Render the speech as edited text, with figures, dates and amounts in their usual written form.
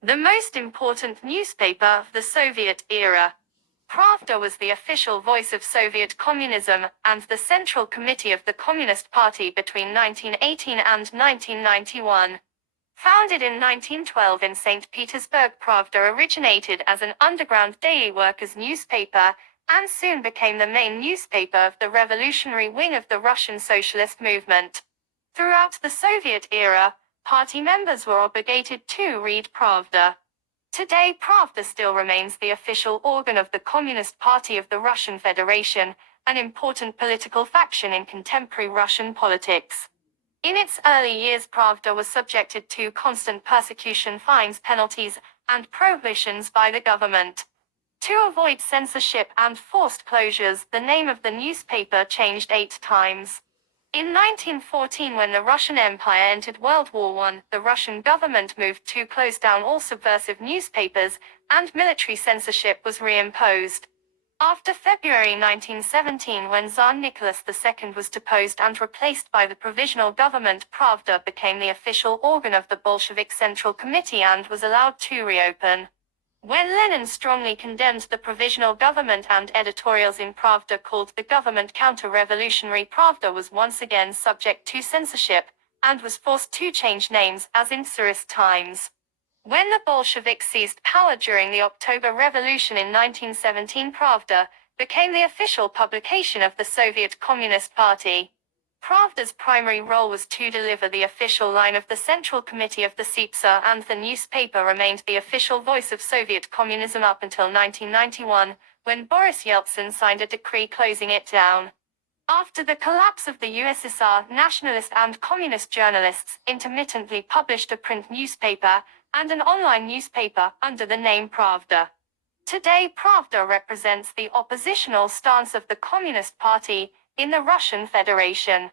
the most important newspaper of the Soviet era. Pravda was the official voice of Soviet communism, and the Central Committee of the Communist Party between 1918 and 1991. Founded in 1912 in St. Petersburg, Pravda originated as an underground daily workers' newspaper, and soon became the main newspaper of the revolutionary wing of the Russian socialist movement. Throughout the Soviet era, party members were obligated to read Pravda. Today, Pravda still remains the official organ of the Communist Party of the Russian Federation, an important political faction in contemporary Russian politics. In its early years, Pravda was subjected to constant persecution, fines, penalties, and prohibitions by the government. To avoid censorship and forced closures, the name of the newspaper changed 8 times. In 1914, when the Russian Empire entered World War I, the Russian government moved to close down all subversive newspapers, and military censorship was reimposed. After February 1917, when Tsar Nicholas II was deposed and replaced by the provisional government, Pravda became the official organ of the Bolshevik Central Committee and was allowed to reopen. When Lenin strongly condemned the provisional government and editorials in Pravda called the government counter-revolutionary, Pravda was once again subject to censorship, and was forced to change names, as in Tsarist times. When the Bolsheviks seized power during the October Revolution in 1917, Pravda became the official publication of the Soviet Communist Party. Pravda's primary role was to deliver the official line of the Central Committee of the CPSA, and the newspaper remained the official voice of Soviet communism up until 1991, when Boris Yeltsin signed a decree closing it down. After the collapse of the USSR, nationalist and communist journalists intermittently published a print newspaper and an online newspaper under the name Pravda. Today, Pravda represents the oppositional stance of the Communist Party in the Russian Federation.